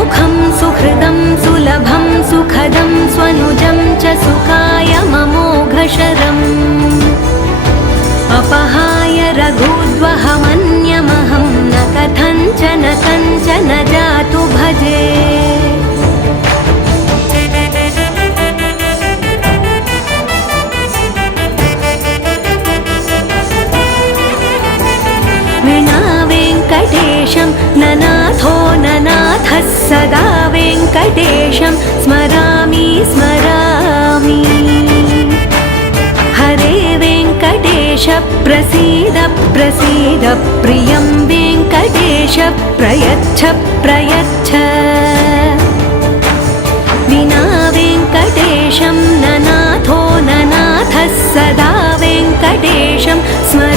सुमुखं सुहृदं सुलभं सुखदं स्वनुजं च सुखाय ममोघशरम् अपहाय रघुद्वहमन्यमहं न कथञ्चन कञ्चन जातु भजे विना वेङ्कटेशं ननाथो ननाथः सदा वेङ्कटेशं स्मरामि स्मरामि हरे वेङ्कटेश प्रसीद प्रसीद प्रियं वेङ्कटेश प्रयच्छ प्रयच्छ विना वेङ्कटेशं ननाथो ननाथः सदा वेङ्कटेशं स्मरामि